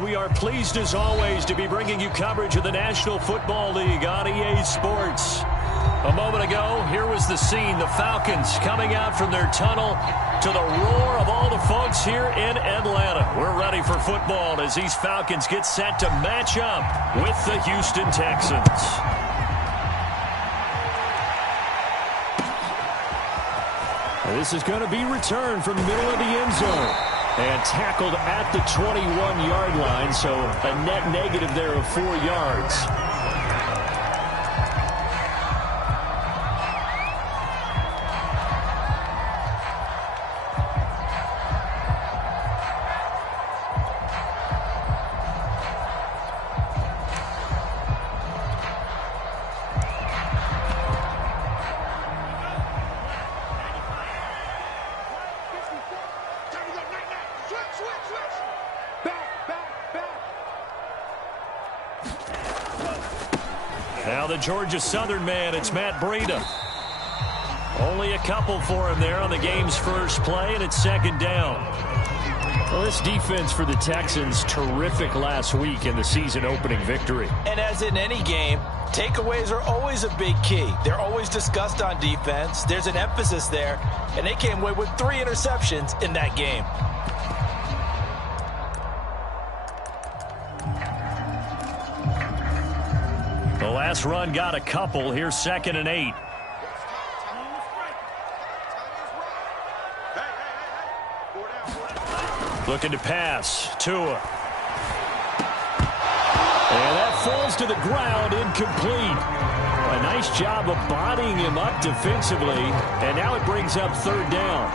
We are pleased as always to be bringing you coverage of the National Football League on EA Sports. A moment ago, here was the scene. The Falcons coming out from their tunnel to the roar of all the folks here in Atlanta. We're ready for football as these Falcons get set to match up with the Houston Texans. This is going to be returned from the middle of the end zone. And tackled at the 21-yard line, so a net negative there of 4 yards. Now the Georgia Southern man, it's Matt Breida. Only a couple for him there on the game's first play, and it's second down. Well, this defense for the Texans, terrific last week in the season-opening victory. And as in any game, takeaways are always a big key. They're always discussed on defense. There's an emphasis there, and they came away with 3 interceptions in that game. The last run got a couple. Here's 2nd and 8. Looking to pass. Tua. And that falls to the ground, incomplete. A nice job of bodying him up defensively, and now it brings up 3rd down.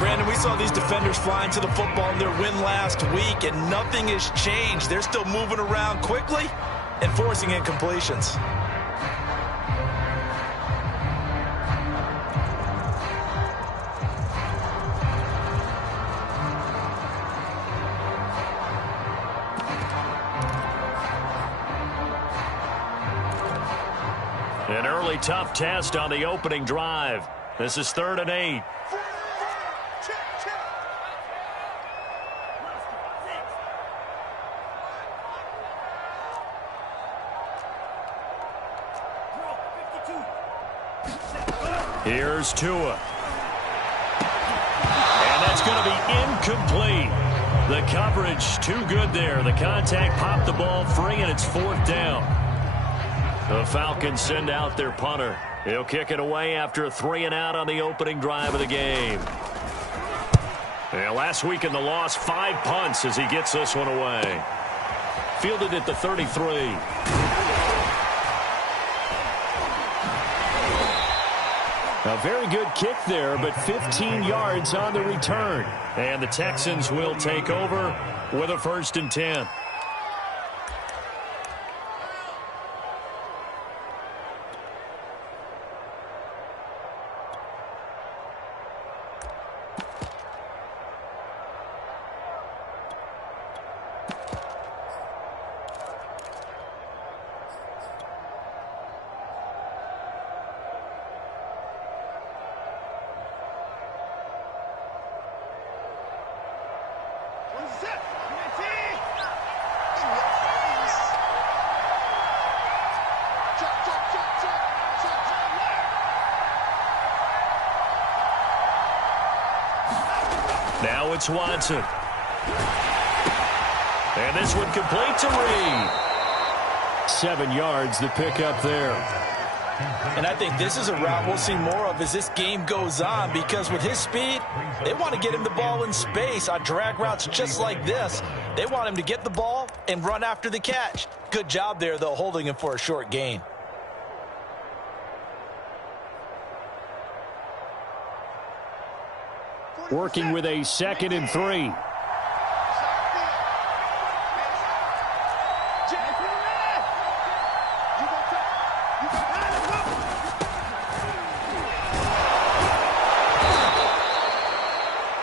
Brandon, we saw these defenders flying to the football in their win last week, and nothing has changed. They're still moving around quickly and forcing incompletions. An early tough test on the opening drive. This is 3rd and 8. Here's Tua. And that's going to be incomplete. The coverage too good there. The contact popped the ball free, and it's 4th down. The Falcons send out their punter. He'll kick it away after a 3-and-out on the opening drive of the game. Yeah, last week in the loss, 5 punts as he gets this one away. Fielded at the 33. A very good kick there, but 15 yards on the return. And the Texans will take over with a 1st and 10. Now it's Watson. And this one complete to Reed. 7 yards, the pickup there. And I think this is a route we'll see more of as this game goes on, because with his speed, they want to get him the ball in space on drag routes just like this. They want him to get the ball and run after the catch. Good job there, though, holding him for a short gain. Working with a 2nd and 3.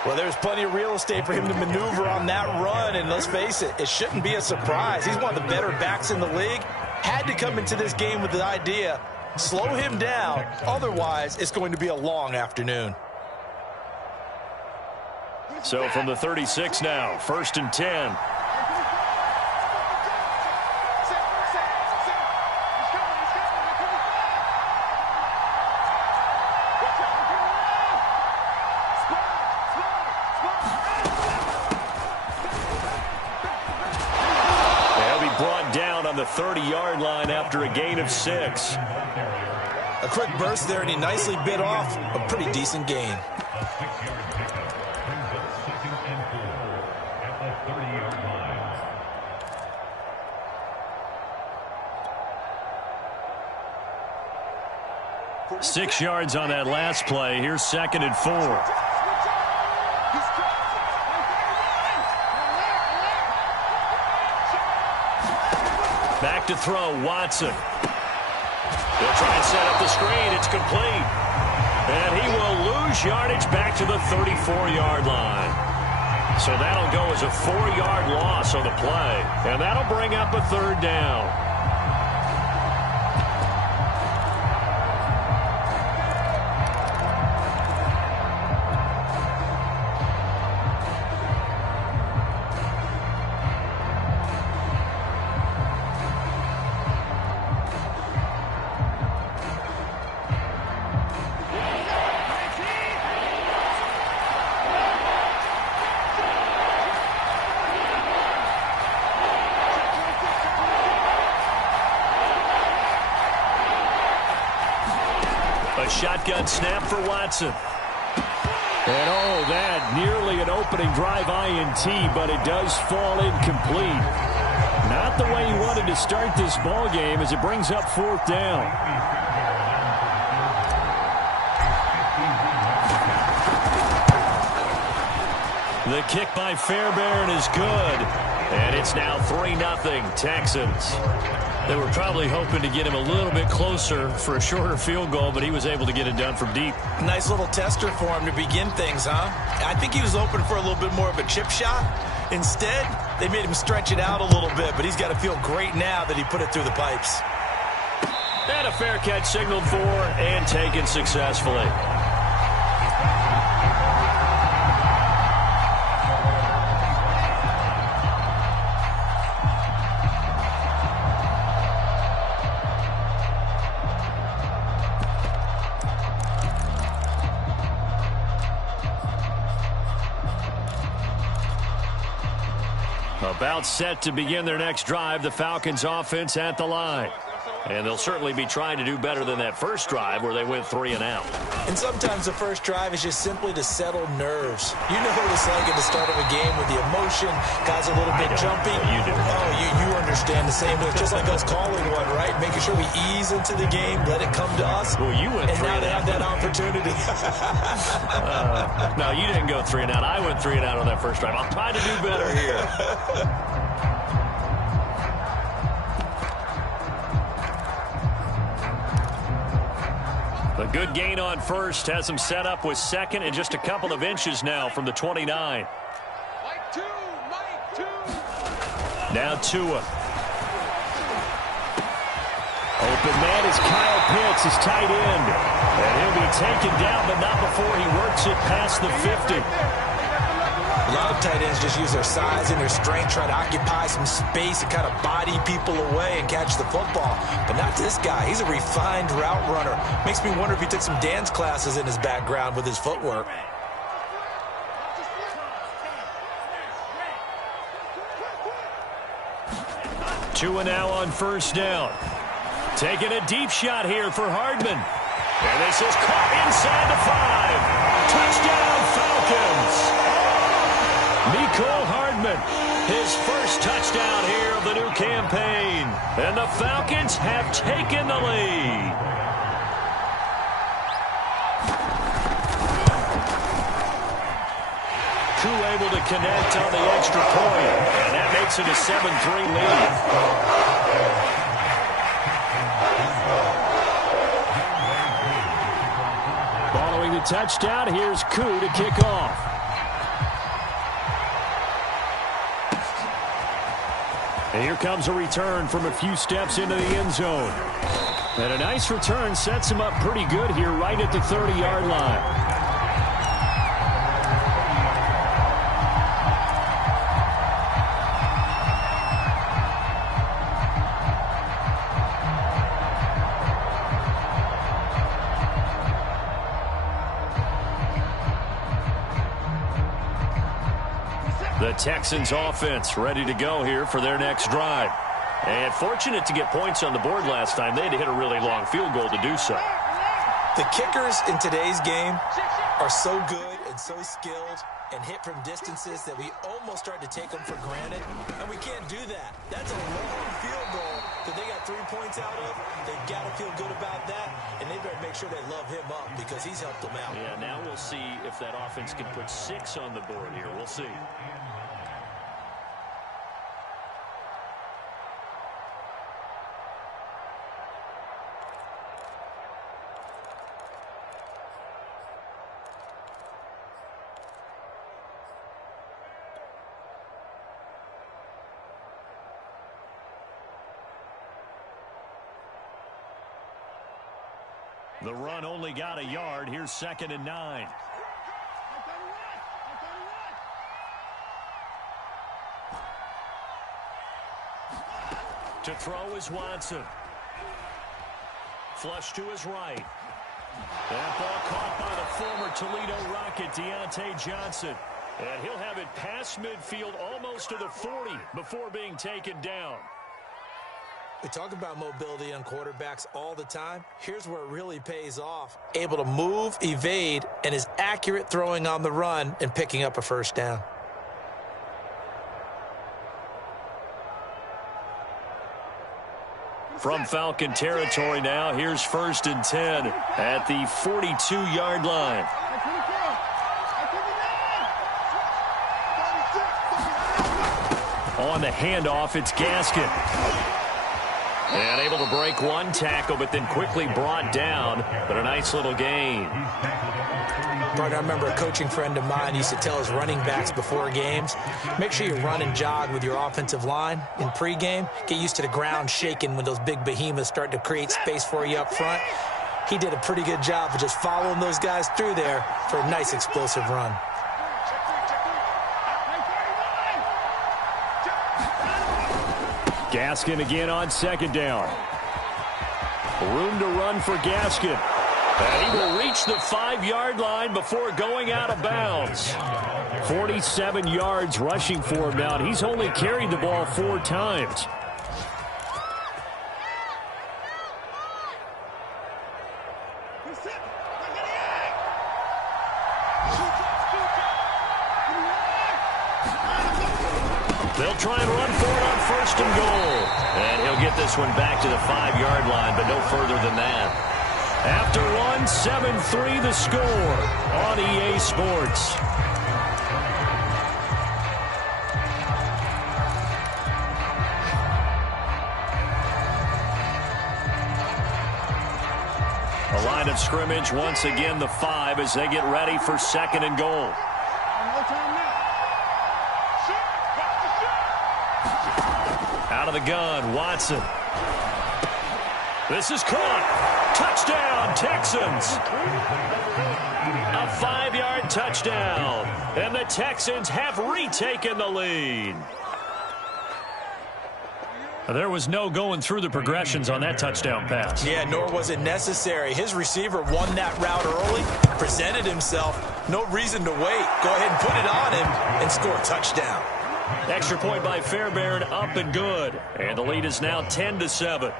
Well, there's plenty of real estate for him to maneuver on that run, and let's face it, it shouldn't be a surprise. He's one of the better backs in the league. Had to come into this game with the idea, slow him down, otherwise it's going to be a long afternoon. So from the 36 now, 1st and 10. on the 30-yard line after a gain of 6. A quick burst there, and he nicely bit off a pretty decent gain. Six yards on that last play. Here's 2nd and 4. Back to throw, Watson. They'll try and set up the screen. It's complete. And he will lose yardage back to the 34-yard line. So that'll go as a 4-yard loss on the play. And that'll bring up a 3rd down. A shotgun snap for Watson. And oh, that nearly an opening drive INT, but it does fall incomplete. Not the way he wanted to start this ball game as it brings up 4th down. The kick by Fairbairn is good. And it's now 3-0 Texans. They were probably hoping to get him a little bit closer for a shorter field goal, but he was able to get it done from deep. Nice little tester for him to begin things, huh? I think he was hoping for a little bit more of a chip shot. Instead, they made him stretch it out a little bit, but he's got to feel great now that he put it through the pipes. And a fair catch signaled for and taken successfully. About set to begin their next drive, the Falcons offense at the line. And they'll certainly be trying to do better than that first drive where they went 3 and out. And sometimes the first drive is just simply to settle nerves. You know what it's like at the start of a game with the emotion, guys a little bit jumpy. You do. Oh, you understand the same way. Just like us calling one, right? Making sure we ease into the game, let it come to us. Well, you went 3 and out. And now they have that opportunity. No, you didn't go 3 and out. I went 3 and out on that first drive. I'll try to do better here. A good gain on first has him set up with 2nd and just a couple of inches now from the 29. Now Tua. Open man is Kyle Pitts, his tight end. And he'll be taken down, but not before he works it past the 50. A lot of tight ends just use their size and their strength, try to occupy some space and kind of body people away and catch the football. But not this guy. He's a refined route runner. Makes me wonder if he took some dance classes in his background with his footwork. Tua now on first down. Taking a deep shot here for Hardman. And this is caught inside the 5. Touchdown, Falcons. Mecole Hardman, his first touchdown here of the new campaign. And the Falcons have taken the lead. Koo able to connect on the extra point. And that makes it a 7-3 lead. Following the touchdown, here's Koo to kick off. And here comes a return from a few steps into the end zone. And a nice return sets him up pretty good here right at the 30-yard line. The Texans offense ready to go here for their next drive. And fortunate to get points on the board last time. They had to hit a really long field goal to do so. The kickers in today's game are so good and so skilled and hit from distances that we almost start to take them for granted, and we can't do that. That's a long field goal that they got 3 points out of. They've got to feel good about that, and they better make sure they love him up because he's helped them out. Yeah, now we'll see if that offense can put 6 on the board here. We'll see. The run only got a yard. Here's 2nd and 9. To throw is Watson. Flush to his right. That ball caught by the former Toledo Rocket, Deontay Johnson. And he'll have it past midfield almost to the 40 before being taken down. We talk about mobility on quarterbacks all the time. Here's where it really pays off. Able to move, evade, and is accurate throwing on the run and picking up a first down. From Falcon territory now, here's 1st and 10 at the 42-yard line. On the handoff, it's Gaskin. And able to break one tackle, but then quickly brought down. But a nice little gain. Partner, I remember a coaching friend of mine used to tell his running backs before games, make sure you run and jog with your offensive line in pregame. Get used to the ground shaking when those big behemoths start to create space for you up front. He did a pretty good job of just following those guys through there for a nice explosive run. Gaskin again on 2nd down. Room to run for Gaskin. And he will reach the 5-yard line before going out of bounds. 47 yards rushing for him now. He's only carried the ball 4 times. They'll try and run for it on 1st and goal. And he'll get this one back to the 5-yard line, but no further than that. After one, 7-3 the score on EA Sports. A line of scrimmage, once again the 5 as they get ready for 2nd and goal. Out of the gun, Watson. This is caught. Touchdown, Texans. A 5-yard touchdown. And the Texans have retaken the lead. There was no going through the progressions on that touchdown pass. Yeah, nor was it necessary. His receiver won that route early, presented himself. No reason to wait. Go ahead and put it on him and score a touchdown. Extra point by Fairbairn, up and good. And the lead is now 10-7.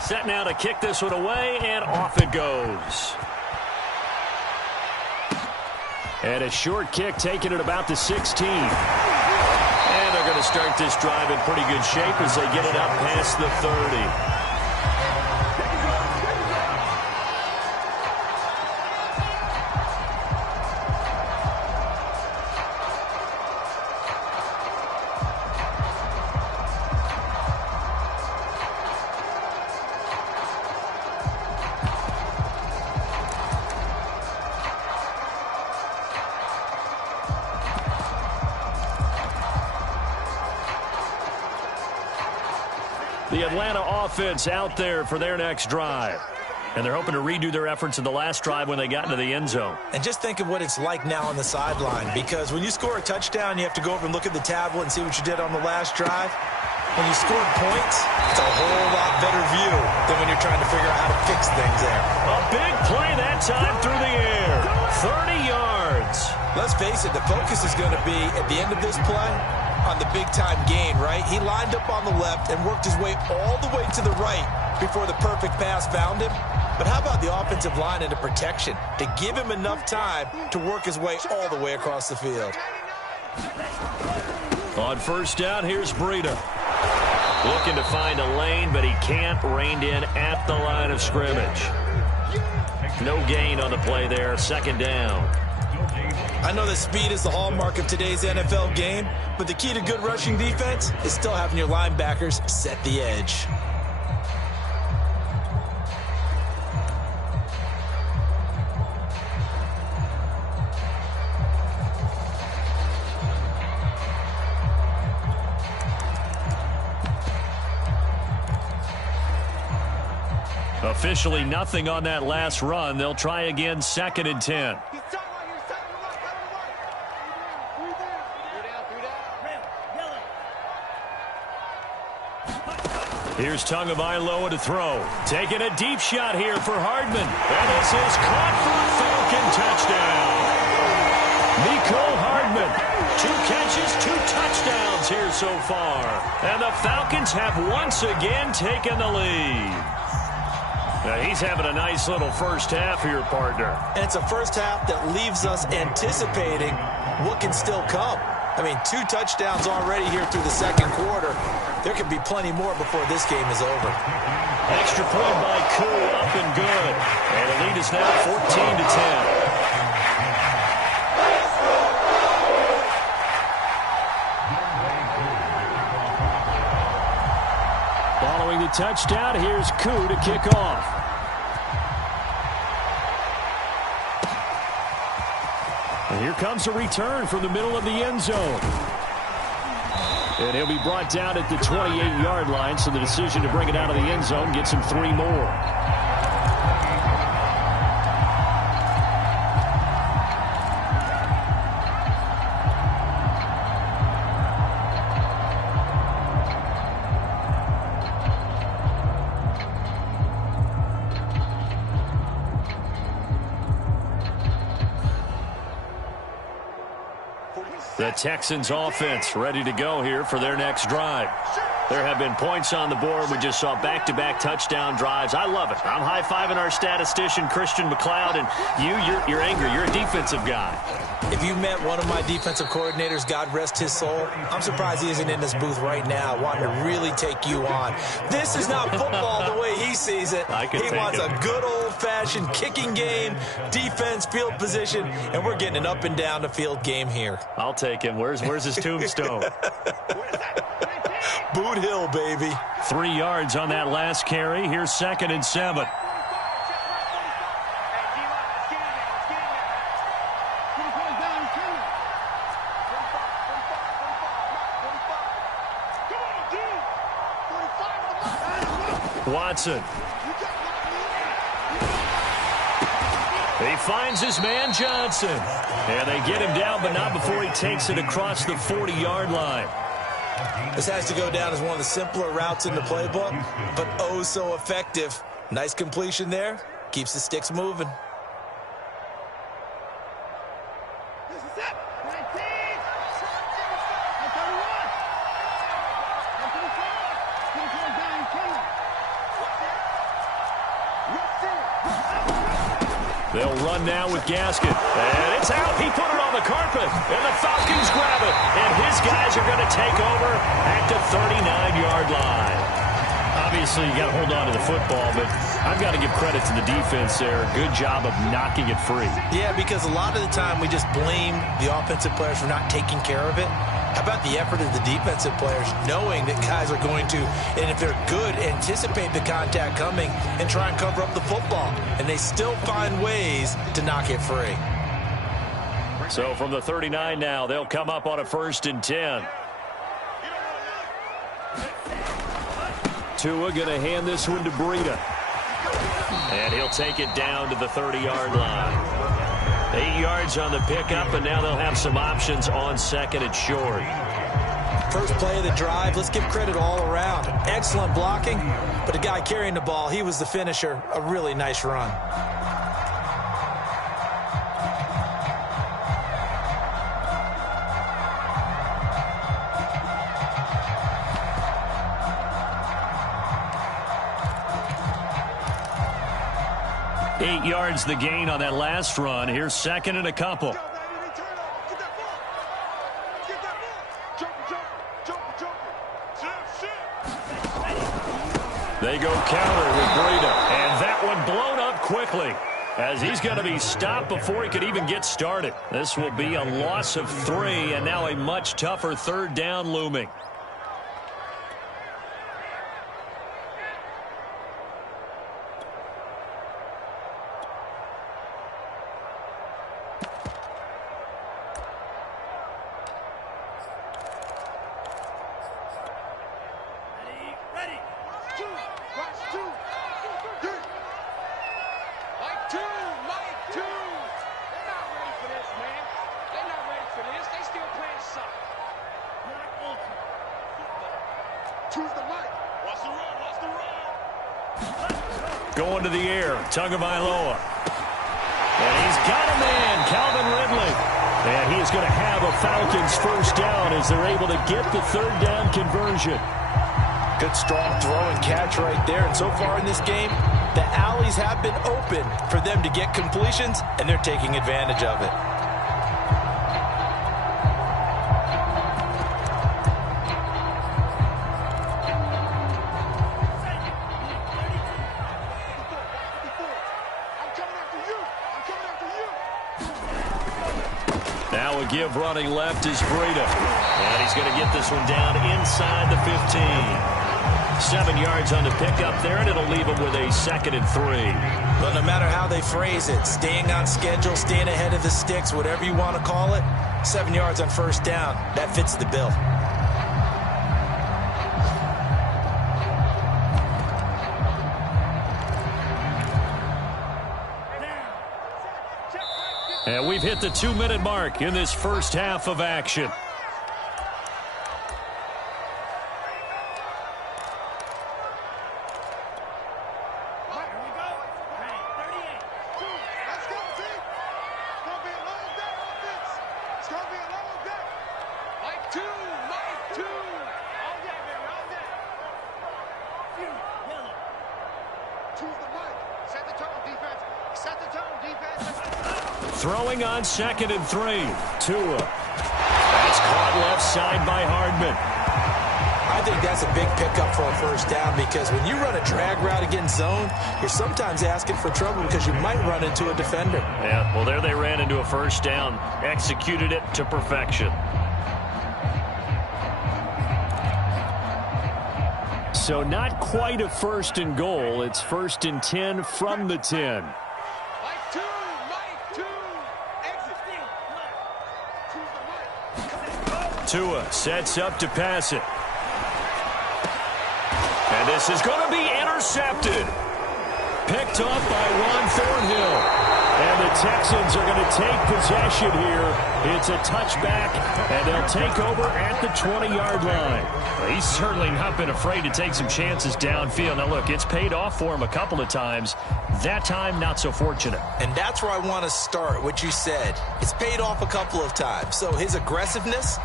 Set now to kick this one away, and off it goes. And a short kick taken at about the 16. And they're going to start this drive in pretty good shape as they get it up past the 30. The Atlanta offense out there for their next drive. And they're hoping to redo their efforts in the last drive when they got into the end zone. And just think of what it's like now on the sideline, because when you score a touchdown, you have to go over and look at the tablet and see what you did on the last drive. When you scored points, it's a whole lot better view than when you're trying to figure out how to fix things there. A big play that time through the air. 30 yards. Let's face it, the focus is going to be at the end of this play, on the big-time gain, right? He lined up on the left and worked his way all the way to the right before the perfect pass found him. But how about the offensive line and the protection to give him enough time to work his way all the way across the field? On first down, here's Breida. Looking to find a lane, but he can't. Reined in at the line of scrimmage. No gain on the play there. Second down. I know that speed is the hallmark of today's NFL game, but the key to good rushing defense is still having your linebackers set the edge. Officially nothing on that last run. They'll try again, 2nd and 10. Here's Tagovailoa to throw. Taking a deep shot here for Hardman. And this is caught for a Falcon touchdown. Mecole Hardman. 2 catches, 2 touchdowns here so far. And the Falcons have once again taken the lead. Now he's having a nice little first half here, partner. And it's a first half that leaves us anticipating what can still come. I mean, 2 touchdowns already here through the second quarter. There could be plenty more before this game is over. Extra point by Koo, up and good. And the lead is now 14 to 10. Following the touchdown, here's Koo to kick off. And here comes a return from the middle of the end zone. And he'll be brought down at the 28-yard line, so the decision to bring it out of the end zone gets him 3 more. The Texans offense ready to go here for their next drive. There have been points on the board. We just saw back-to-back touchdown drives. I love it. I'm high-fiving our statistician, Christian McLeod, and you're angry. You're a defensive guy. If you met one of my defensive coordinators, God rest his soul, I'm surprised he isn't in this booth right now wanting to really take you on. This is not football the way he sees it. He wants a good old-fashioned kicking game, defense, field position, and we're getting an up-and-down-the-field game here. I'll take him. Where's his tombstone? Boot Hill, baby. 3 yards on that last carry. Here's 2nd and 7. Watson. He finds his man Johnson. And they get him down, but not before he takes it across the 40-yard line. This has to go down as one of the simpler routes in the playbook, but oh so effective. Nice completion there. Keeps the sticks moving. They'll run now with Gaskin. And it's out. He put it on the carpet. And the Falcons grab it. And his guys are going to take over at the 39-yard line. Obviously, you got to hold on to the football, but I've got to give credit to the defense there. Good job of knocking it free. Yeah, because a lot of the time we just blame the offensive players for not taking care of it. How about the effort of the defensive players knowing that guys are going to, and if they're good, anticipate the contact coming and try and cover up the football. And they still find ways to knock it free. So from the 39 now, they'll come up on a 1st and 10. Tua going to hand this one to Breida. And he'll take it down to the 30-yard line. 8 yards on the pickup, and now they'll have some options on 2nd and short. First play of the drive, let's give credit all around. Excellent blocking, but the guy carrying the ball, he was the finisher. A really nice run. 8 yards the gain on that last run. Here's second and a couple. They go counter with Breida, and that one blown up quickly as he's going to be stopped before he could even get started. This will be a loss of 3, and now a much tougher third down looming. Going to the air, Tagovailoa. And he's got a man, Calvin Ridley. And he is going to have a Falcons first down as they're able to get the third down conversion. Good strong throw and catch right there. And so far in this game, the alleys have been open for them to get completions, and they're taking advantage of it. Give running left is Breida. And he's going to get this one down inside the 15. 7 yards on the pickup there, and it'll leave him with a 2nd and 3. But no matter how they phrase it, staying on schedule, staying ahead of the sticks, whatever you want to call it, 7 yards on first down, that fits the bill. And we've hit the 2-minute mark in this first half of action. Throwing on 2nd and 3. Tua. That's caught left side by Hardman. I think that's a big pickup for a first down because when you run a drag route against zone, you're sometimes asking for trouble because you might run into a defender. Yeah, well, there they ran into a first down. Executed it to perfection. So not quite a 1st and goal. It's 1st and 10 from the 10. Tua sets up to pass it. And this is going to be intercepted. Picked off by Ron Thornhill. And the Texans are going to take possession here. It's a touchback, and they'll take over at the 20-yard line. Well, he's certainly not been afraid to take some chances downfield. Now, look, it's paid off for him a couple of times. That time, not so fortunate. And that's where I want to start, what you said. It's paid off a couple of times. So his aggressiveness,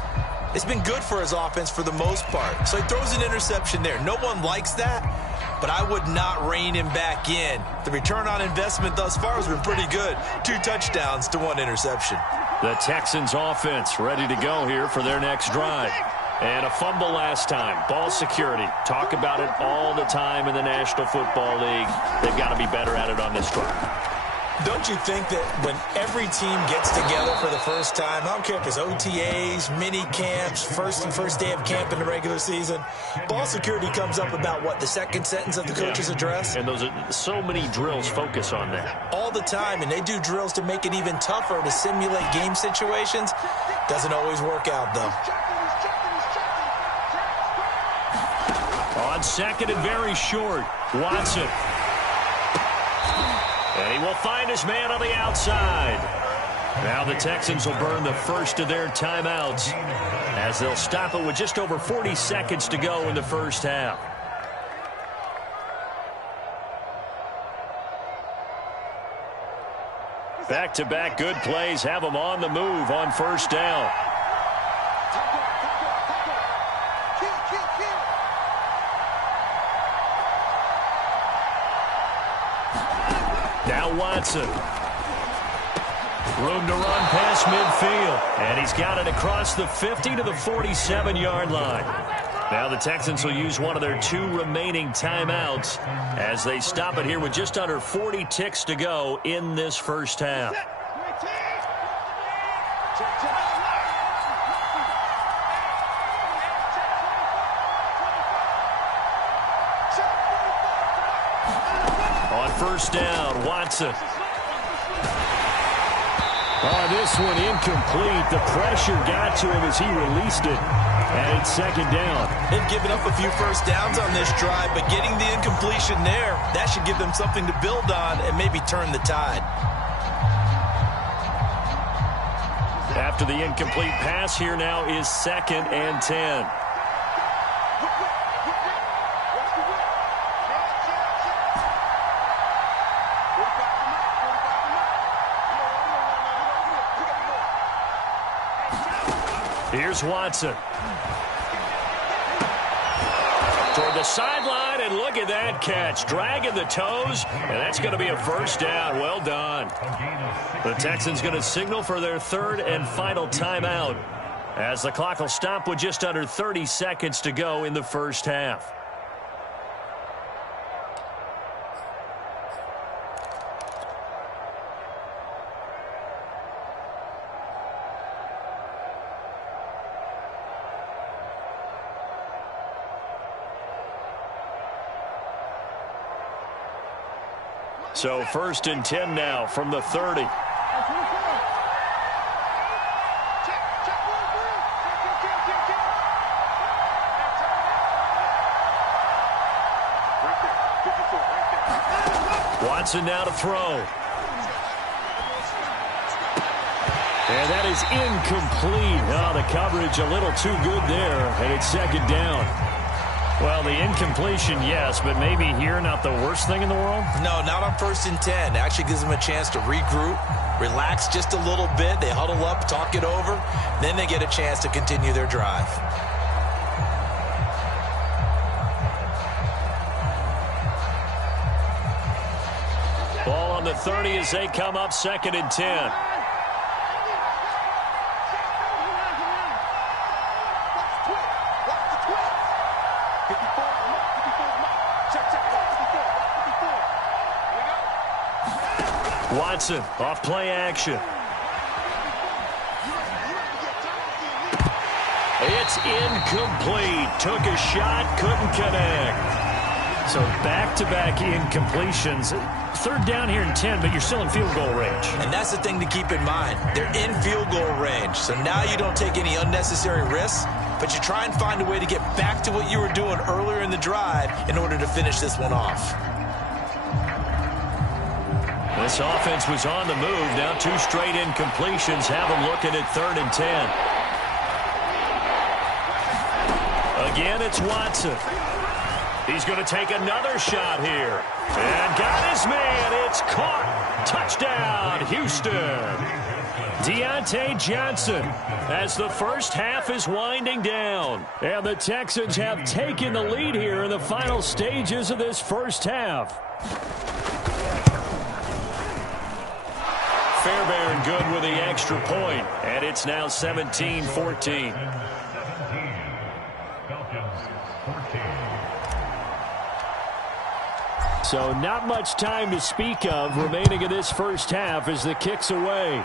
it's been good for his offense for the most part. So he throws an interception there. No one likes that, but I would not rein him back in. The return on investment thus far has been pretty good. 2 touchdowns to 1 interception. The Texans offense ready to go here for their next drive. And a fumble last time. Ball security. Talk about it all the time in the National Football League. They've got to be better at it on this drive. Don't you think that when every team gets together for the first time, I don't care if it's OTAs, mini camps, first day of camp in the regular season, ball security comes up about, what, the second sentence of the coach's address? And those are so many drills focus on that. All the time, and they do drills to make it even tougher to simulate game situations. Doesn't always work out, though. On 2nd and very short, Watson. And he will find his man on the outside. Now the Texans will burn the first of their timeouts as they'll stop it with just over 40 seconds to go in the first half. Back-to-back good plays have them on the move on first down. Now now Watson. Room to run past midfield. And he's got it across the 50 to the 47-yard line. Now the Texans will use one of their 2 remaining timeouts as they stop it here with just under 40 ticks to go in this first half. On first down, Watson. Oh, this one incomplete. The pressure got to him as he released it. And it's second down. They've given up a few first downs on this drive, but getting the incompletion there, that should give them something to build on and maybe turn the tide. After the incomplete pass, here now is 2nd and 10. Here's Watson. Toward the sideline, and look at that catch. Dragging the toes, and that's going to be a first down. Well done. The Texans going to signal for their 3rd and final timeout as the clock will stop with just under 30 seconds to go in the first half. So 1st and 10 now from the 30. Watson now to throw. And that is incomplete. Oh, the coverage a little too good there, and it's second down. Well, the incompletion, yes, but maybe here not the worst thing in the world? No, not on 1st and 10. It actually gives them a chance to regroup, relax just a little bit. They huddle up, talk it over. Then they get a chance to continue their drive. Ball on the 30 as they come up 2nd and 10. Watson off play action. It's incomplete. Took a shot, couldn't connect. So back-to-back incompletions. 3rd down here and 10, but you're still in field goal range. And that's the thing to keep in mind. They're in field goal range. So now you don't take any unnecessary risks, but you try and find a way to get back to what you were doing earlier in the drive in order to finish this one off. This offense was on the move. Now 2 straight incompletions have them looking at 3rd and 10. Again, it's Watson. He's going to take another shot here. And got his man. It's caught. Touchdown, Houston. Deontay Johnson as the first half is winding down. And the Texans have taken the lead here in the final stages of this first half. Fairbairn good with the extra point, and it's now 17-14. So not much time to speak of remaining in this first half as the kick's away.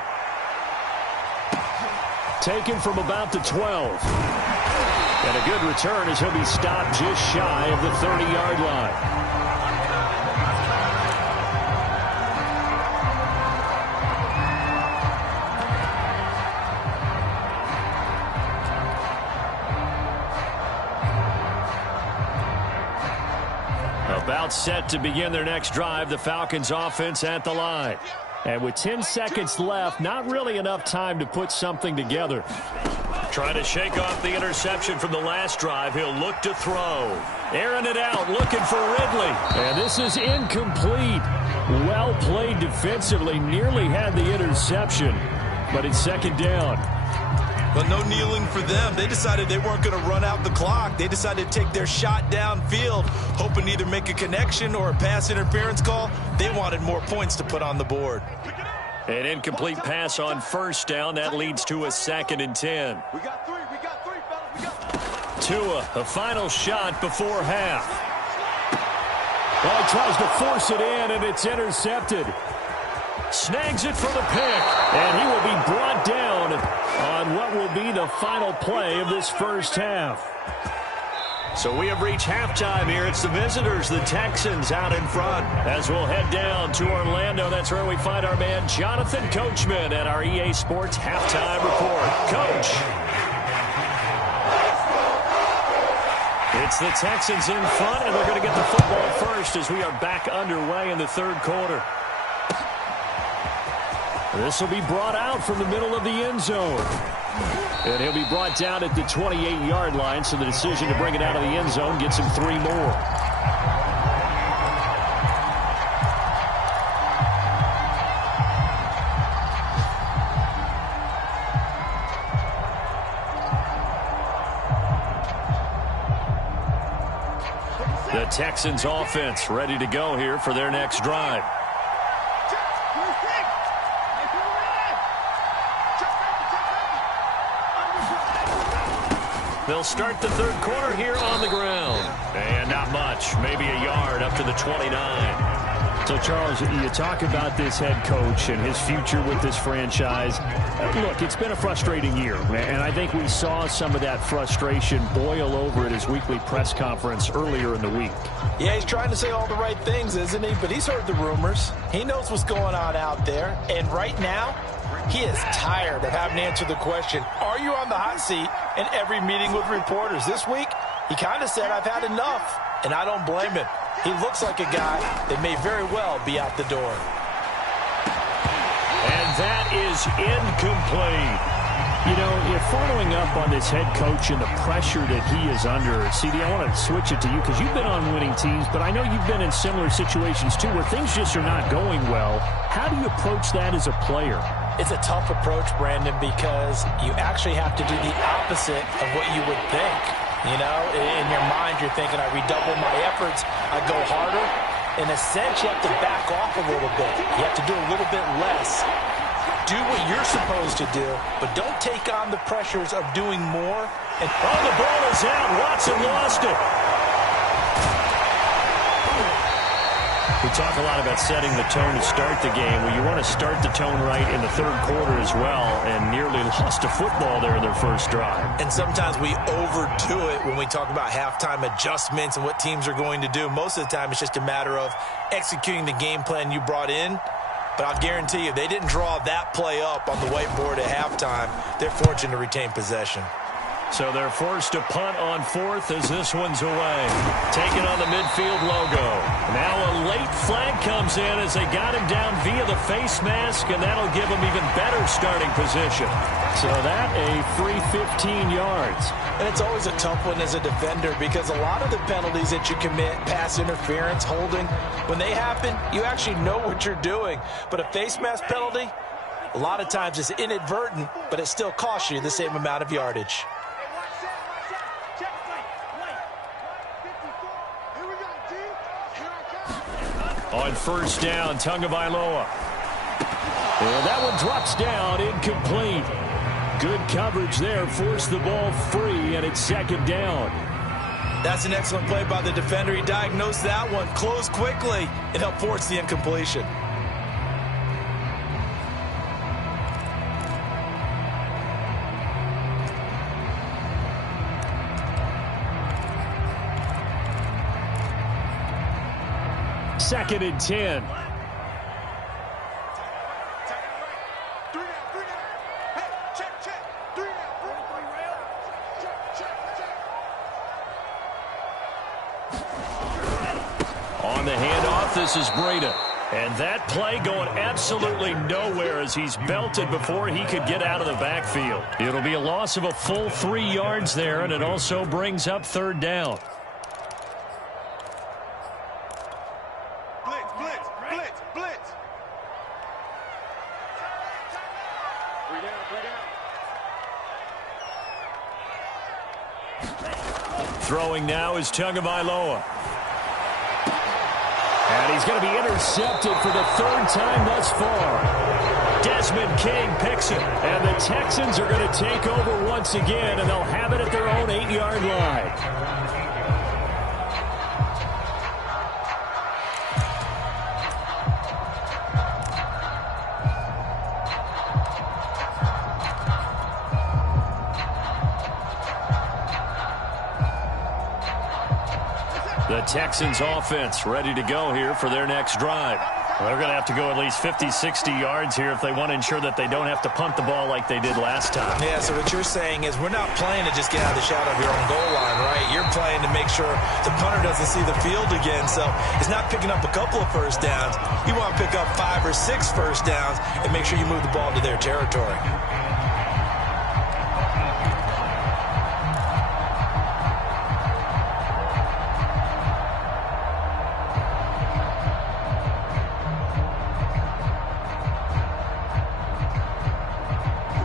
Taken from about the 12. And a good return as he'll be stopped just shy of the 30-yard line. About set to begin their next drive, the Falcons offense at the line. And with 10 seconds left, not really enough time to put something together. Trying to shake off the interception from the last drive. He'll look to throw. Airing it out, looking for Ridley. And this is incomplete. Well played defensively, nearly had the interception. But it's second down. But no kneeling for them. They decided they weren't going to run out the clock. They decided to take their shot downfield, hoping to either make a connection or a pass interference call. They wanted more points to put on the board. An incomplete pass on first down. That leads to a 2nd and 10. We got three, fellas. We got Tua, a final shot before half. Well, he tries to force it in, and it's intercepted. Snags it for the pick, and he will be brought down on what will be the final play of this first half. So we have reached halftime here. It's the visitors, the Texans, out in front. As we'll head down to Orlando, that's where we find our man Jonathan Coachman at our EA Sports Halftime Report. Coach. It's the Texans in front, and they're going to get the football first as we are back underway in the third quarter. This will be brought out from the middle of the end zone. And he'll be brought down at the 28-yard line, so the decision to bring it out of the end zone gets him 3 more. The Texans offense ready to go here for their next drive. They'll start the third quarter here on the ground. And not much, maybe a yard up to the 29. So, Charles, you talk about this head coach and his future with this franchise. Look, it's been a frustrating year, and I think we saw some of that frustration boil over at his weekly press conference earlier in the week. Yeah, he's trying to say all the right things, isn't he? But he's heard the rumors. He knows what's going on out there. And right now, he is tired of having to answer the question, are you on the hot seat in every meeting with reporters? This week, he kind of said, I've had enough, and I don't blame him. He looks like a guy that may very well be out the door. And that is incomplete. You know, you're following up on this head coach and the pressure that he is under. CD, I want to switch it to you because you've been on winning teams, but I know you've been in similar situations too where things just are not going well. How do you approach that as a player? It's a tough approach, Brandon, because you actually have to do the opposite of what you would think. You know, in your mind, you're thinking, I redouble my efforts, I go harder. In a sense, you have to back off a little bit. You have to do a little bit less. Do what you're supposed to do, but don't take on the pressures of doing more. And the ball is out. Watson lost it. We talk a lot about setting the tone to start the game. Well, you want to start the tone right in the third quarter as well, and nearly lost a football there in their first drive. And sometimes we overdo it when we talk about halftime adjustments and what teams are going to do. Most of the time, it's just a matter of executing the game plan you brought in. But I'll guarantee you, they didn't draw that play up on the whiteboard at halftime. They're fortunate to retain possession. So they're forced to punt on fourth as this one's away. Taking on the midfield logo. Now a late flag comes in as they got him down via the face mask, and that'll give them even better starting position. So that a free 15 yards. And it's always a tough one as a defender because a lot of the penalties that you commit, pass interference, holding, when they happen, you actually know what you're doing. But a face mask penalty, a lot of times it's inadvertent, but it still costs you the same amount of yardage. On first down, Tagovailoa. Well, that one drops down, incomplete. Good coverage there, forced the ball free, and it's second down. That's an excellent play by the defender. He diagnosed that one, closed quickly, and helped force the incompletion. Second and 10. On the handoff, this is Breda. And that play going absolutely nowhere as he's belted before he could get out of the backfield. It'll be a loss of a full 3 yards there, and it also brings up third down. Throwing now is Tagovailoa. And he's going to be intercepted for the third time thus far. Desmond King picks it. And the Texans are going to take over once again, and they'll have it at their own 8-yard line. The Texans offense ready to go here for their next drive. They're going to have to go at least 50, 60 yards here if they want to ensure that they don't have to punt the ball like they did last time. Yeah, so what you're saying is we're not playing to just get out of the shadow of your own goal line, right? You're playing to make sure the punter doesn't see the field again. So it's not picking up a couple of first downs. You want to pick up 5 or 6 first downs and make sure you move the ball into their territory.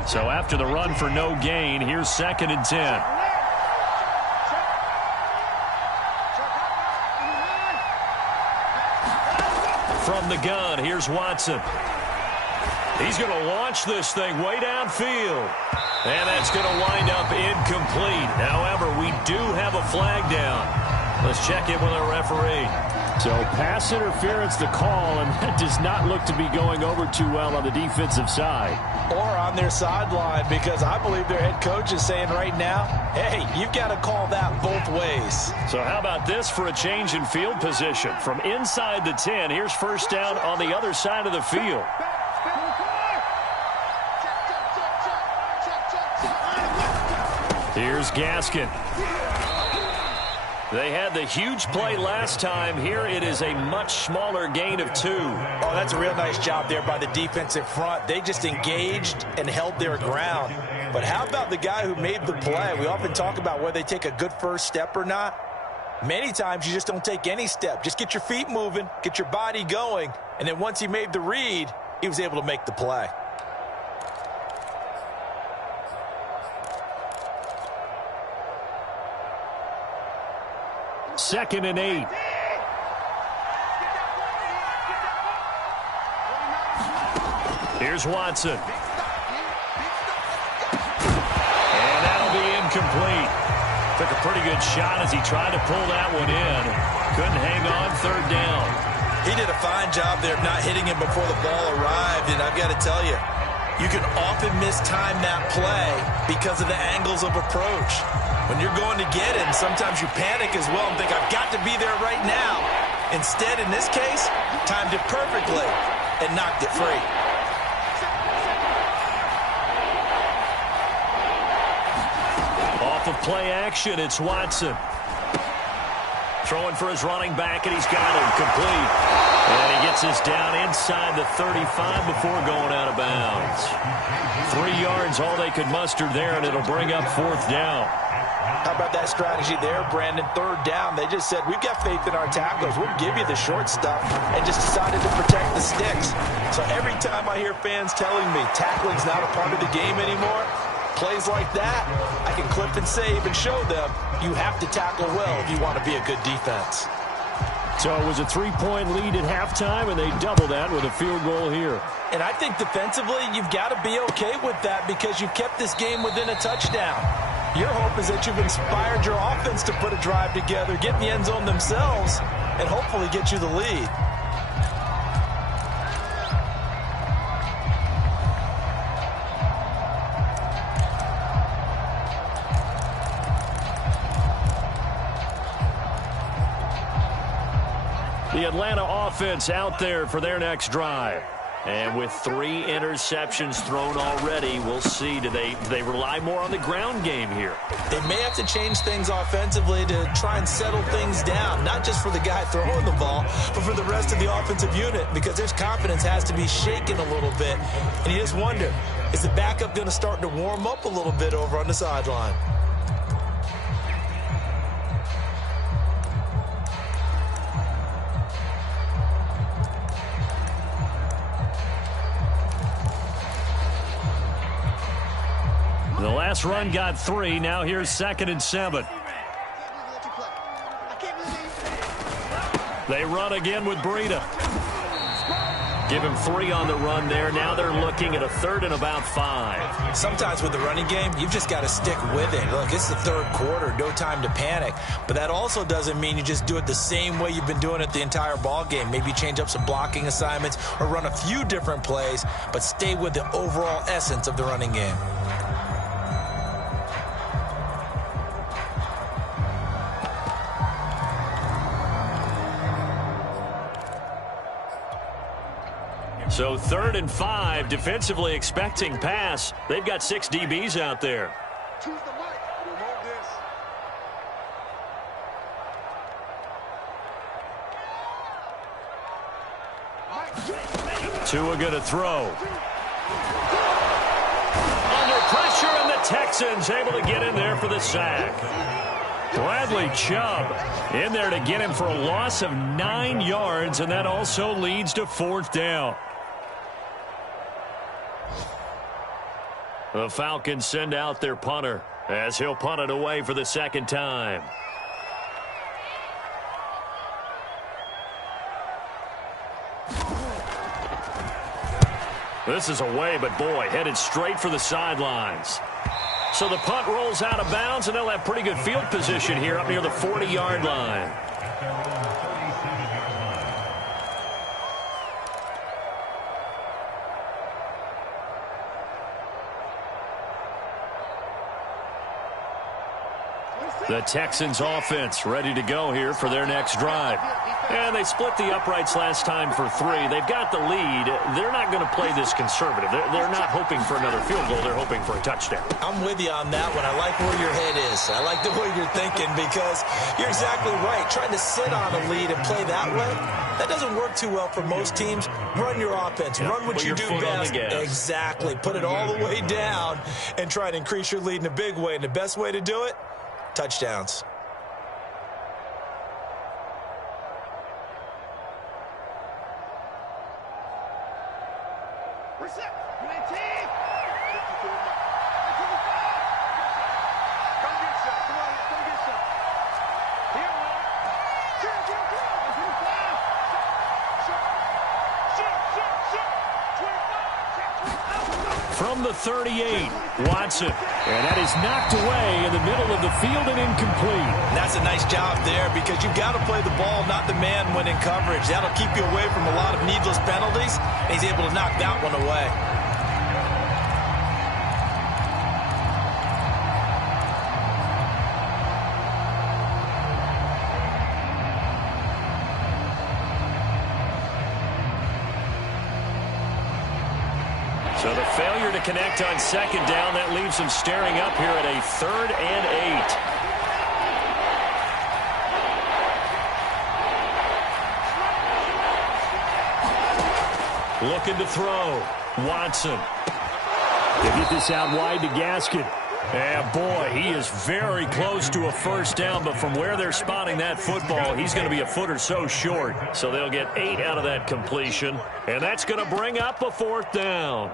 So after the run for no gain, here's 2nd and 10. From the gun, here's Watson. He's going to launch this thing way downfield. And that's going to wind up incomplete. However, we do have a flag down. Let's check in with our referee. So pass interference the call, and that does not look to be going over too well on the defensive side. Or on their sideline, because I believe their head coach is saying right now, hey, you've got to call that both ways. So how about this for a change in field position? From inside the 10, here's first down on the other side of the field. Here's Gaskin. They had the huge play last time. Here it is a much smaller gain of 2. Oh, that's a real nice job there by the defensive front. They just engaged and held their ground. But how about the guy who made the play? We often talk about whether they take a good first step or not. Many times you just don't take any step. Just get your feet moving, get your body going, and then once he made the read, he was able to make the play. Second and 8. Here's Watson. And that'll be incomplete. Took a pretty good shot as he tried to pull that one in. Couldn't hang on, 3rd down. He did a fine job there of not hitting him before the ball arrived, and I've got to tell you, you can often mistime that play because of the angles of approach. When you're going to get him, sometimes you panic as well and think, I've got to be there right now. Instead, in this case, timed it perfectly and knocked it free. Off of play action, it's Watson. Throwing for his running back, and he's got him complete. And he gets us down inside the 35 before going out of bounds. 3 yards, all they could muster there, and it'll bring up 4th down. How about that strategy there, Brandon? 3rd down. They just said, we've got faith in our tackles. We'll give you the short stuff, and just decided to protect the sticks. So every time I hear fans telling me tackling's not a part of the game anymore, plays like that, I can clip and save and show them you have to tackle well if you want to be a good defense. So it was a 3-point lead at halftime, and they double that with a field goal here. And I think defensively, you've got to be okay with that because you've kept this game within a touchdown. Your hope is that you've inspired your offense to put a drive together, get in the end zone themselves, and hopefully get you the lead. The Atlanta offense out there for their next drive. And with 3 interceptions thrown already, we'll see. Do they rely more on the ground game here? They may have to change things offensively to try and settle things down, not just for the guy throwing the ball, but for the rest of the offensive unit, because their confidence has to be shaken a little bit. And you just wonder, is the backup going to start to warm up a little bit over on the sideline? The Last run got 3. Now here's 2nd and 7. They run again with Breida. Give him 3 on the run there. Now they're looking at a 3rd and about 5. Sometimes with the running game, you've just got to stick with it. Look, it's the 3rd quarter, no time to panic. But that also doesn't mean you just do it the same way you've been doing it the entire ball game. Maybe change up some blocking assignments or run a few different plays, but stay with the overall essence of the running game. So 3rd and 5, defensively expecting pass. They've got 6 DBs out there. Choose the mic. We'll hold this. Tua going to throw. Under pressure, and the Texans able to get in there for the sack. Bradley Chubb in there to get him for a loss of 9 yards, and that also leads to 4th down. The Falcons send out their punter as he'll punt it away for the 2nd time. This is away, but boy, headed straight for the sidelines. So the punt rolls out of bounds, and they'll have pretty good field position here up near the 40-yard line. The Texans offense ready to go here for their next drive. And they split the uprights last time for 3. They've got the lead. They're not going to play this conservative. They're not hoping for another field goal. They're hoping for a touchdown. I'm with you on that one. I like where your head is. I like the way you're thinking because you're exactly right. Trying to sit on a lead and play that way, that doesn't work too well for most teams. Run your offense. Yep. Run what you do best. Exactly. Put it all the way down and try to increase your lead in a big way. And the best way to do it, touchdowns. From the 38, Watson. And that is knocked away in the middle of the field and incomplete. That's a nice job there because you've got to play the ball, not the man when in coverage. That'll keep you away from a lot of needless penalties. And he's able to knock that one away. So the failure to connect on 2nd down, that leaves them staring up here at a 3rd and 8. Looking to throw. Watson. They get this out wide to Gaskin. And boy, he is very close to a 1st down, but from where they're spotting that football, he's going to be a foot or so short. So they'll get 8 out of that completion, and that's going to bring up a 4th down.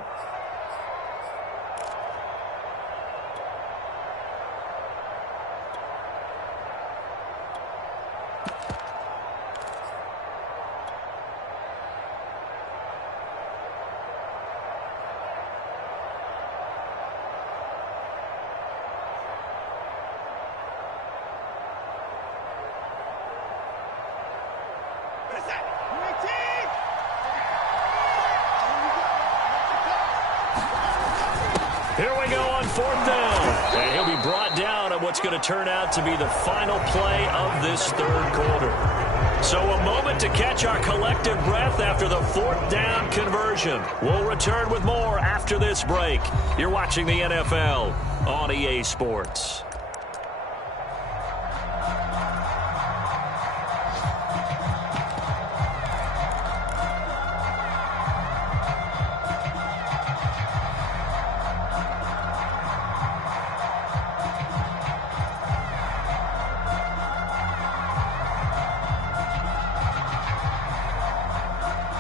Here we go on 4th down. And he'll be brought down at what's going to turn out to be the final play of this 3rd quarter. So a moment to catch our collective breath after the 4th down conversion. We'll return with more after this break. You're watching the NFL on EA Sports.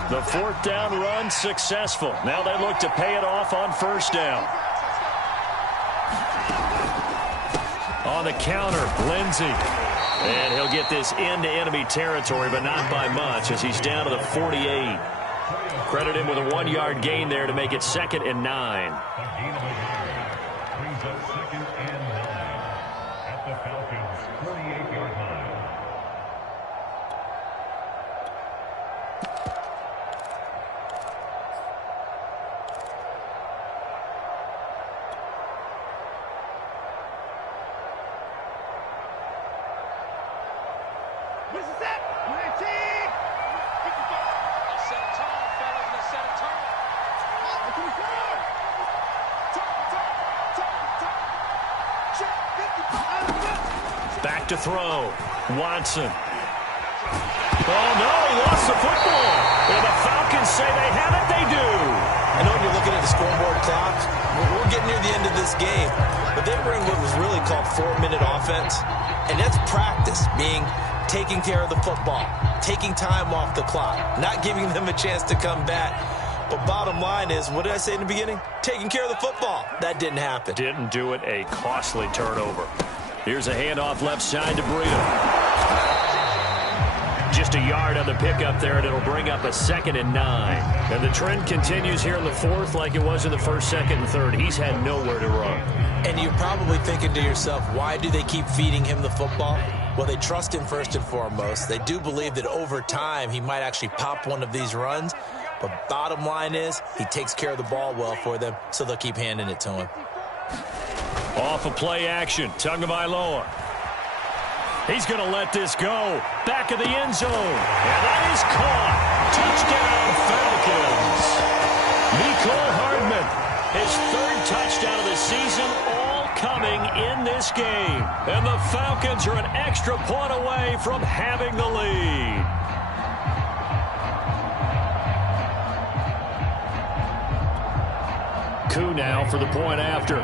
The 4th down run successful. Now they look to pay it off on 1st down. On the counter, Lindsey. And he'll get this into enemy territory, but not by much as he's down to the 48. Credit him with a 1-yard gain there to make it 2nd and 9. Brings up 2nd and 9 at the Falcons' 48-yard line. This is it. 19. Let's set a tone, fellas. Let's set a tone. Back to throw. Watson. Oh, no, he lost the football. And the Falcons say they have it. They do. I know when you're looking at the scoreboard clock, we're getting near the end of this game. But they were in what was really called 4-minute offense. And that's practice, being taking care of the football, taking time off the clock, not giving them a chance to come back. But bottom line is, what did I say in the beginning? Taking care of the football. That didn't happen. Didn't do it. A costly turnover. Here's a handoff left side to Breida. Just a yard on the pickup there, and it'll bring up a 2nd and 9. And the trend continues here in the 4th like it was in the 1st, 2nd, and 3rd. He's had nowhere to run. And you're probably thinking to yourself, why do they keep feeding him the football? Well, they trust him first and foremost. They do believe that over time he might actually pop one of these runs. But bottom line is, he takes care of the ball well for them, so they'll keep handing it to him. Off of play action, Tagovailoa. He's going to let this go. Back of the end zone. And that is caught. Touchdown, Falcons. Mecole Hardman, his 3rd touchdown of the season, all coming in this game. And the Falcons are an extra point away from having the lead. Koo now for the point after.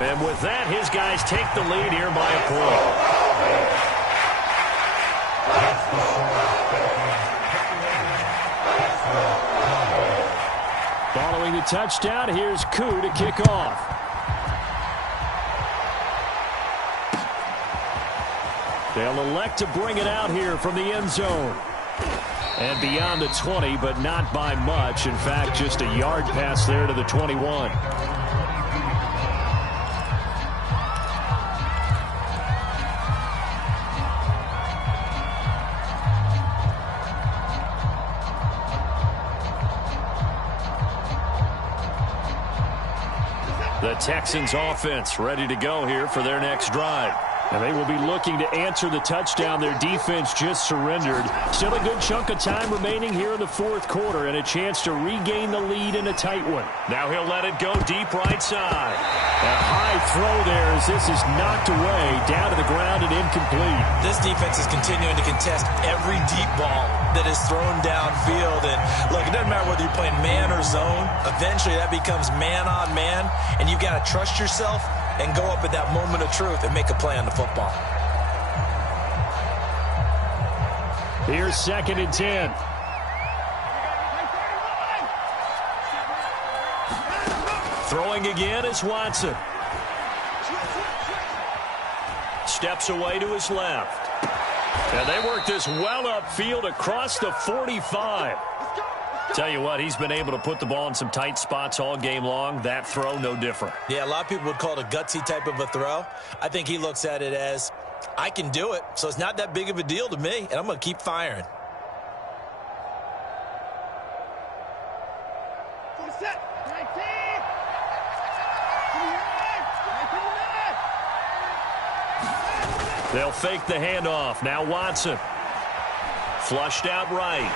And with that, his guys take the lead here by a point. Following the touchdown, here's Koo to kick off. They'll elect to bring it out here from the end zone. And beyond the 20, but not by much. In fact, just a yard pass there to the 21. The Texans offense ready to go here for their next drive. And they will be looking to answer the touchdown their defense just surrendered. Still a good chunk of time remaining here in the 4th quarter and a chance to regain the lead in a tight one. Now he'll let it go deep right side. A high throw there as this is knocked away down to the ground and incomplete. This defense is continuing to contest every deep ball that is thrown downfield. And look, it doesn't matter whether you're playing man or zone. Eventually that becomes man on man, and you've got to trust yourself and go up at that moment of truth and make a play on the football. Here's 2nd and 10. Throwing again is Watson. Steps away to his left. And they work this well upfield across the 45. Tell you what, he's been able to put the ball in some tight spots all game long. That throw, no different. Yeah, a lot of people would call it a gutsy type of a throw. I think he looks at it as, I can do it, so it's not that big of a deal to me, and I'm going to keep firing. They'll fake the handoff. Now Watson. Flushed out right.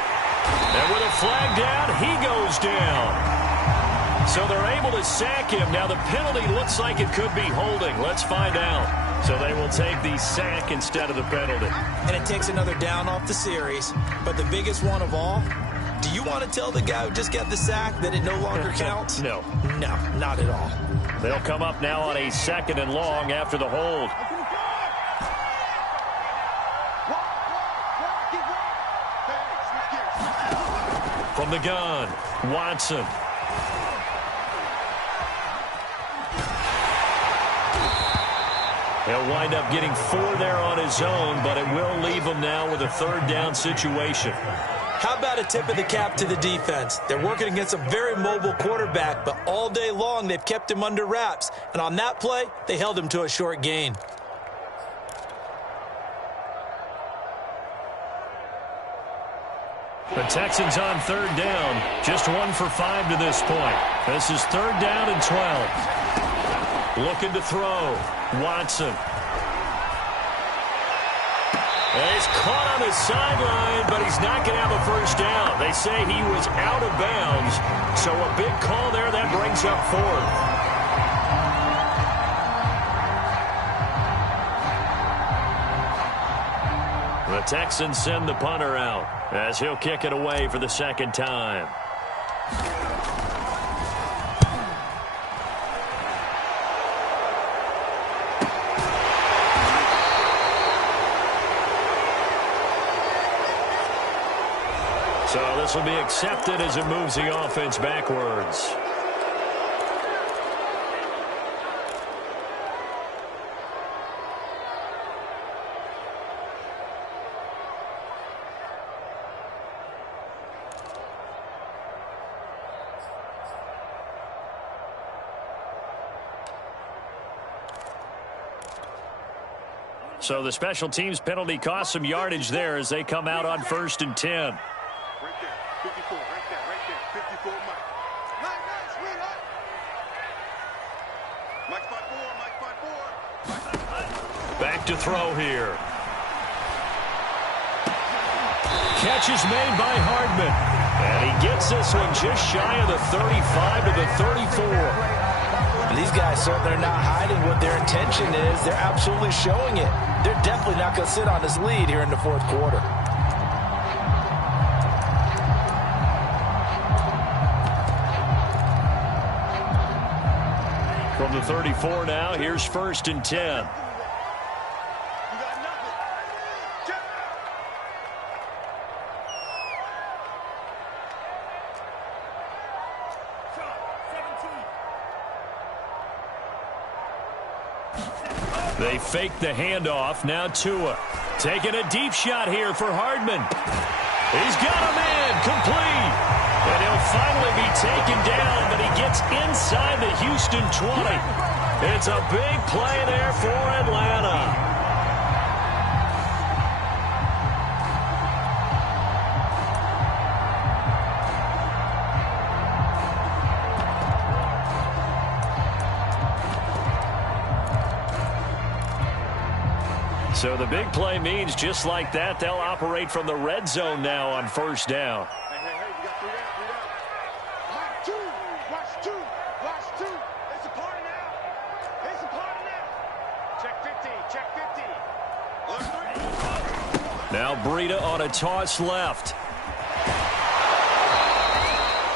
And with a flag down, he goes down. So they're able to sack him. Now the penalty looks like it could be holding. Let's find out. So they will take the sack instead of the penalty. And it takes another down off the series. But the biggest one of all, do you want to tell the guy who just got the sack that it no longer counts? No. No, not at all. They'll come up now on a 2nd and long after the hold. From the gun, Watson. He'll wind up getting 4 there on his own, but it will leave him now with a 3rd down situation. How about a tip of the cap to the defense? They're working against a very mobile quarterback, but all day long they've kept him under wraps. And on that play, they held him to a short gain. The Texans on 3rd down, just 1 for 5 to this point. This is 3rd down and 12. Looking to throw. Watson. He's caught on the sideline, but he's not going to have a 1st down. They say he was out of bounds, so a big call there that brings up 4th. The Texans send the punter out as he'll kick it away for the 2nd time. So this will be accepted as it moves the offense backwards. So the special teams penalty cost some yardage there as they come out on 1st and 10. Right there, 54, right there, 54, Mike. Nice, sweetheart. Mike 5-4, Mike 5-4. Back to throw here. Catch is made by Hardman. And he gets this one just shy of the 35 to the 34. And these guys certainly are not hiding what their intention is. They're absolutely showing it. They're definitely not going to sit on this lead here in the 4th quarter. From the 34 now, here's 1st and 10. They fake the handoff. Now Tua taking a deep shot here for Hardman. He's got a man complete. And he'll finally be taken down, but he gets inside the Houston 20. It's a big play there for Atlanta. So the big play means just like that, they'll operate from the red zone now on 1st down. Hey, we got 3 down. Watch 2, watch 2, watch 2. It's a party now. It's a party now. Check 50, check 50. Now Breida on a toss left.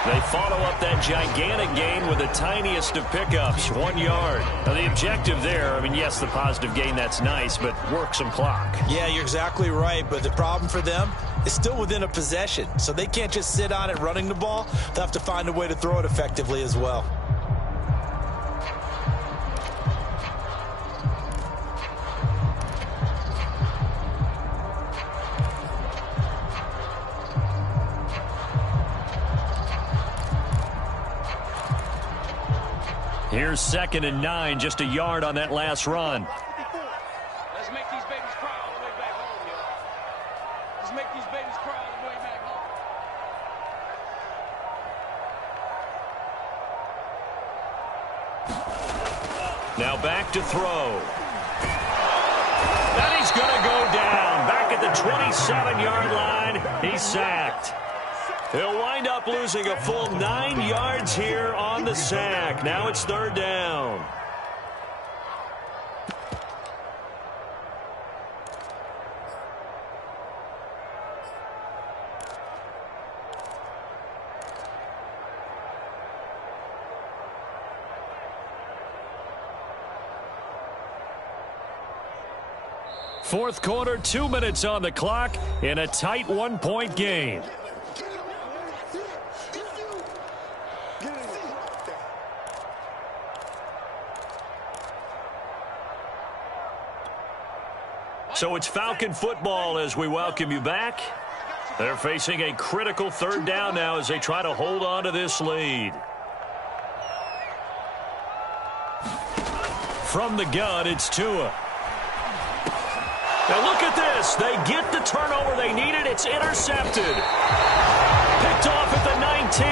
They follow up that gigantic gain with the tiniest of pickups, 1 yard. Now the objective there, I mean, yes, the positive gain, that's nice, but work some clock. Yeah, you're exactly right, but the problem for them is still within a possession, so they can't just sit on it running the ball. They'll have to find a way to throw it effectively as well. Here's 2nd and 9, just a yard on that last run. Let's make these babies cry all the way back home, yo. Let's make these babies cry all the way back home. Now back to throw. And he's going to go down. Back at the 27-yard line. He's sacked. He'll wind up losing a full 9 yards here on the sack. Now it's 3rd down. Fourth quarter, 2 minutes on the clock in a tight 1-point game. So it's Falcon football as we welcome you back. They're facing a critical third down now as they try to hold on to this lead. From the gun, it's Tua. Now look at this. They get the turnover they needed. It's intercepted. Picked off at the 19.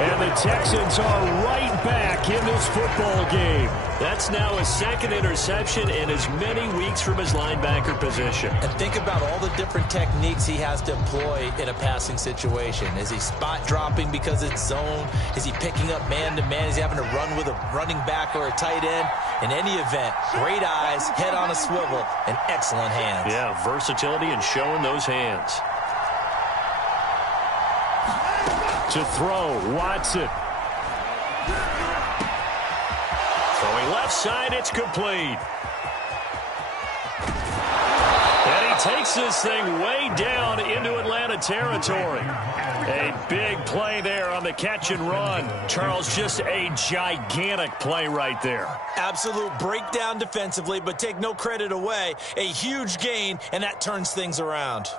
And the Texans are right back in this football game. That's now his second interception in as many weeks from his linebacker position. And think about all the different techniques he has to employ in a passing situation. Is he spot dropping because it's zone? Is he picking up man-to-man? Is he having to run with a running back or a tight end? In any event, great eyes, head on a swivel, and excellent hands. Yeah, versatility and showing those hands. To throw, Watson. Throwing left side, it's complete. And he takes this thing way down into Atlanta territory. A big play there on the catch and run. Charles, just a gigantic play right there. Absolute breakdown defensively, but take no credit away. A huge gain, and that turns things around.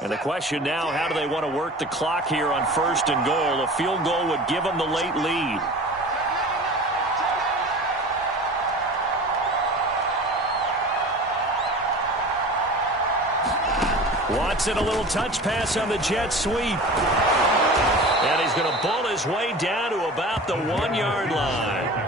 And the question now, how do they want to work the clock here on 1st and goal? A field goal would give them the late lead. Watson, a little touch pass on the jet sweep. And he's going to bull his way down to about the 1-yard line.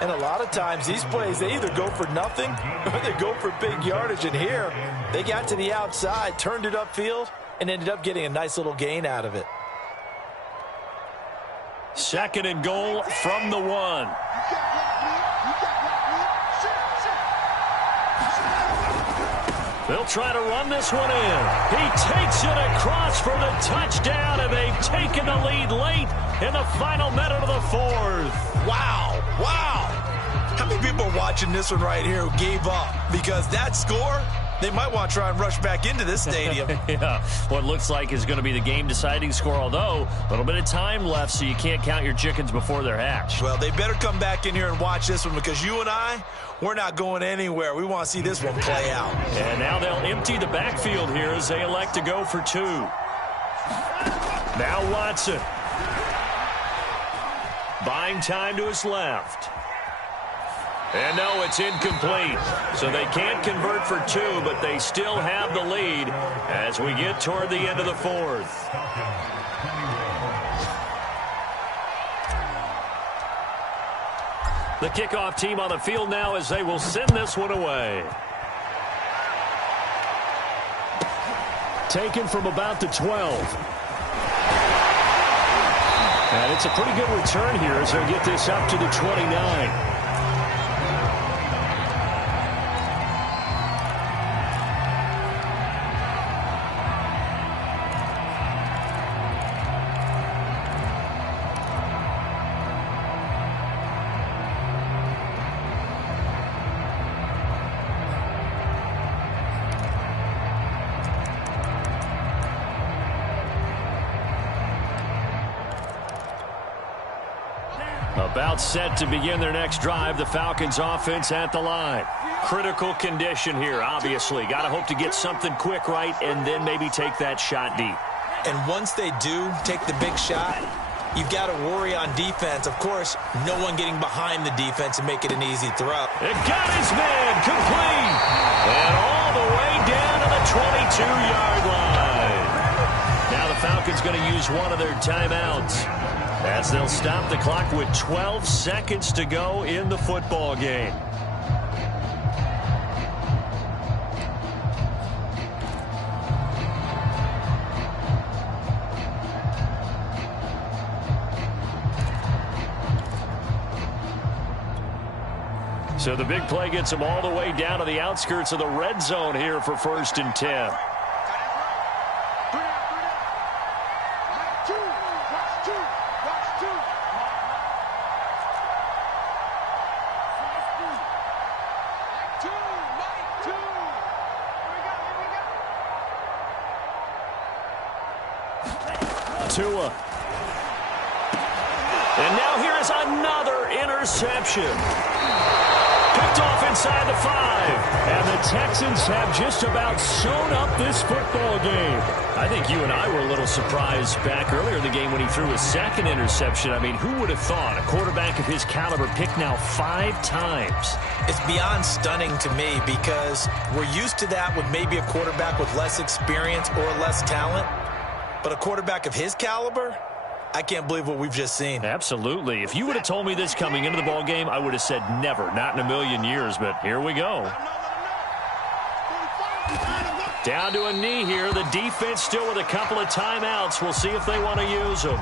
And a lot of times these plays, they either go for nothing or they go for big yardage. And here, they got to the outside, turned it upfield, and ended up getting a nice little gain out of it. 2nd and goal from the 1. They'll try to run this one in. He takes it across for the touchdown, and they've taken the lead late in the final minute of the 4th. Wow, wow. How many people are watching this one right here who gave up? Because that score, they might want to try and rush back into this stadium. Yeah, what looks like is going to be the game-deciding score, although a little bit of time left, so you can't count your chickens before they're hatched. Well, they better come back in here and watch this one, because you and I, we're not going anywhere. We want to see this one play out. And now they'll empty the backfield here as they elect to go for 2. Now Watson. Buying time to his left. And no, it's incomplete. So they can't convert for 2, but they still have the lead as we get toward the end of the 4th. The kickoff team on the field now as they will send this one away. Taken from about the 12. And it's a pretty good return here as they get this up to the 29. About set to begin their next drive, the Falcons offense at the line. Critical condition here, obviously. Got to hope to get something quick right and then maybe take that shot deep. And once they do take the big shot, you've got to worry on defense. Of course, no one getting behind the defense and make it an easy throw. It got his man complete. And all the way down to the 22-yard line. Now the Falcons going to use one of their timeouts as they'll stop the clock with 12 seconds to go in the football game. So the big play gets them all the way down to the outskirts of the red zone here for 1st and 10. Tua. And now here is another interception. Picked off inside the 5. And the Texans have just about sewn up this football game. I think you and I were a little surprised back earlier in the game when he threw his second interception. I mean, who would have thought a quarterback of his caliber picked now 5 times? It's beyond stunning to me because we're used to that with maybe a quarterback with less experience or less talent. But a quarterback of his caliber, I can't believe what we've just seen. Absolutely. If you would have told me this coming into the ball game, I would have said never, not in a million years. But here we go. Down to a knee here. The defense still with a couple of timeouts. We'll see if they want to use them.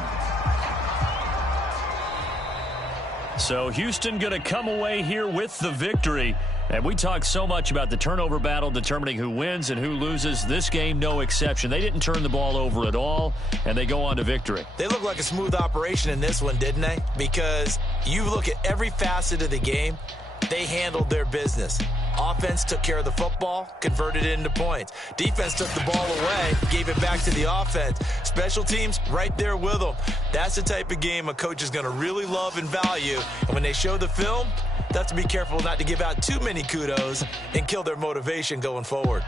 So Houston going to come away here with the victory. And we talk so much about the turnover battle determining who wins and who loses. This game, no exception. They didn't turn the ball over at all, and they go on to victory. They look like a smooth operation in this one, didn't they? Because you look at every facet of the game, they handled their business. Offense took care of the football, converted it into points. Defense took the ball away, gave it back to the offense. Special teams, right there with them. That's the type of game a coach is going to really love and value. And when they show the film, they have to be careful not to give out too many kudos and kill their motivation going forward.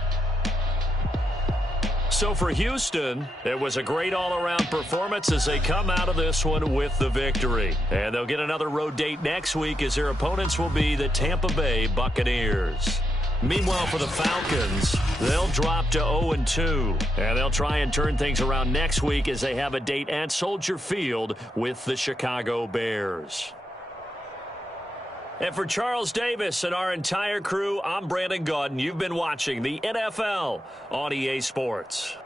So for Houston, it was a great all-around performance as they come out of this one with the victory. And they'll get another road date next week as their opponents will be the Tampa Bay Buccaneers. Meanwhile, for the Falcons, they'll drop to 0-2. And they'll try and turn things around next week as they have a date at Soldier Field with the Chicago Bears. And for Charles Davis and our entire crew, I'm Brandon Gaudin. You've been watching the NFL on EA Sports.